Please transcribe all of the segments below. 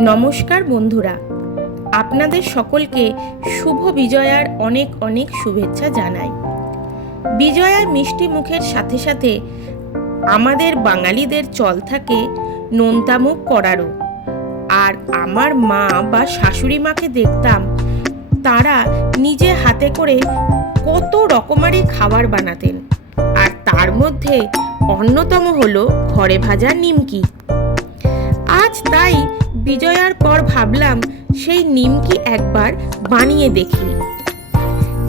নমস্কার বন্ধুরা, আপনাদের সকলকে শুভ বিজয়ার অনেক অনেক শুভেচ্ছা জানাই। বিজয়ার মিষ্টি মুখের সাথে সাথে আমাদের বাঙালিদের চল থাকে নোনতামুখ করারও। আর আমার মা বা শাশুড়ি মাকে দেখতাম তারা নিজে হাতে করে কত রকমারি খাবার বানাতেন, আর তার মধ্যে অন্যতম হলো ঘরে ভাজা নিমকি। আজ তাই বিজয়ার পর ভাবলাম সেই নিমকি একবার বানিয়ে দেখি।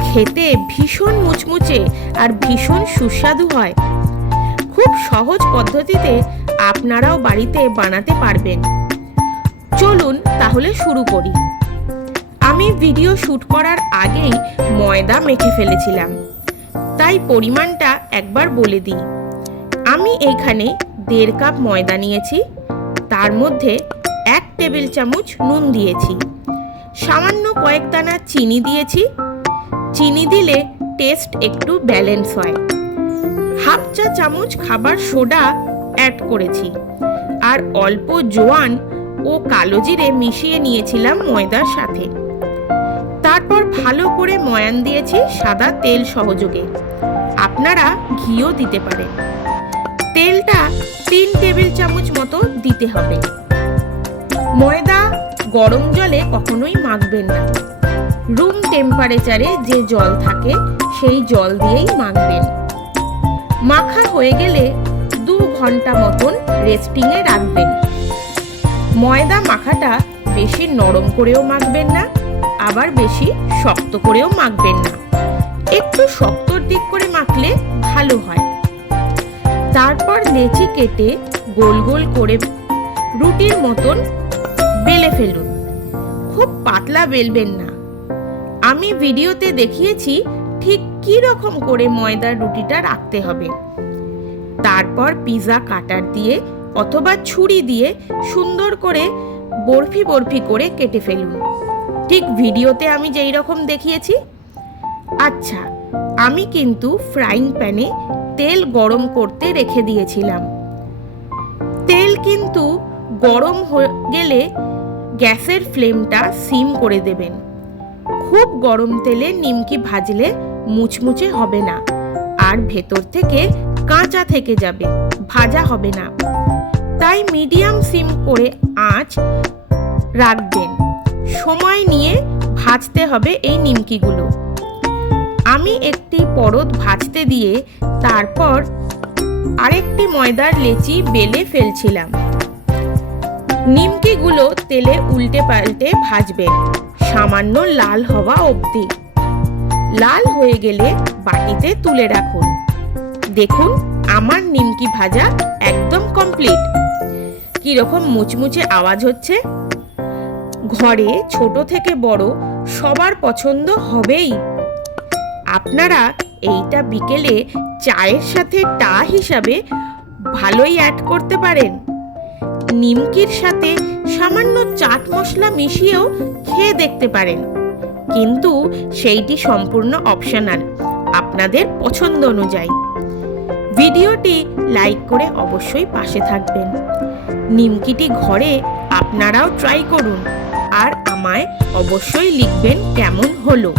খেতে ভীষণ মুচমুচে আর ভীষণ সুস্বাদু হয়। খুব সহজ পদ্ধতিতে আপনারাও বাড়িতে বানাতে পারবেন। চলুন তাহলে শুরু করি। আমি ভিডিও শ্যুট করার আগেই ময়দা মেখে ফেলেছিলাম, তাই পরিমাণটা একবার বলে দিই। আমি এখানে 1.5 কাপ ময়দা নিয়েছি, তার মধ্যে 1 টেবিল চামচ নুন দিয়েছি, সামান্য কয়েক দানা চিনি দিয়েছি। চিনি দিলে টেস্ট একটু ব্যালেন্স হয়। 1/2 চা চামচ খাবার সোডা অ্যাড করেছি, আর অল্প জোয়ান ও কালো জিরে মিশিয়ে নিয়েছিলাম ময়দার সাথে। তারপর ভালো করে ময়ান দিয়েছি সাদা তেল সহযোগে। আপনারা ঘিও দিতে পারেন। তেলটা 3 টেবিল চামচ মতো দিতে হবে। ময়দা গরম জলে কখনোই মাখবেন না। রুম টেম্পারেচারে যে জল থাকে সেই জল দিয়েই মাখবেন। মাখা হয়ে গেলে 2 ঘন্টা মতন রেস্টিংয়ে রাখবেন। ময়দা মাখাটা বেশি নরম করেও মাখবেন না, আবার বেশি শক্ত করেও মাখবেন না। একটু শক্তর দিক করে মাখলে ভালো হয়। তারপর লেচি কেটে গোল গোল করে রুটির মতন বেলে ফেলুন। খুব পাতলা বেলবেন না। আমি ভিডিওতে দেখিয়েছি ঠিক কি রকম করে ময়দার রুটিটা রাখতে হবে। তারপর পিৎজা কাটার দিয়ে অথবা ছুরি দিয়ে সুন্দর করে বরফি বরফি করে কেটে ফেলুন, ঠিক ভিডিওতে আমি যেই রকম দেখিয়েছি। আচ্ছা, আমি কিন্তু ফ্রাইং প্যানে তেল গরম করতে রেখে দিয়েছিলাম। তেল কিন্তু গরম হয়ে গেলে গ্যাসের ফ্লেমটা সিম করে দেবেন। খুব গরম তেলে নিমকি ভাজলে মুচমুচে হবে না, আর ভেতর থেকে কাঁচা থেকে যাবে, ভাজা হবে না। তাই মিডিয়াম সিম করে আঁচ রাখবেন। সময় নিয়ে ভাজতে হবে এই নিমকিগুলো। আমি একটি পরত ভাজতে দিয়ে তারপর আরেকটি ময়দার লেচি বেলে ফেলছিলাম। নিমকিগুলো তেলে উল্টে পাল্টে ভাজবেন সামান্য লাল হওয়া অবধি। লাল হয়ে গেলে বাটিতে তুলে রাখুন। দেখুন আমার নিমকি ভাজা একদম কমপ্লিট। কিরকম মুচমুচে আওয়াজ হচ্ছে। ঘরে ছোট থেকে বড় সবার পছন্দ হবেই। আপনারা এইটা বিকেলে চায়ের সাথে টা হিসাবে ভালোই অ্যাড করতে পারেন। নিমকির সাথে সামান্য চাট মশলা মিশিয়েও খেয়ে দেখতে পারেন, কিন্তু সেইটি সম্পূর্ণ অপশনাল, আপনাদের পছন্দ অনুযায়ী। ভিডিওটি লাইক করে অবশ্যই পাশে থাকবেন। নিমকিটি ঘরে আপনারাও ট্রাই করুন, আর আমায় অবশ্যই লিখবেন কেমন হলো।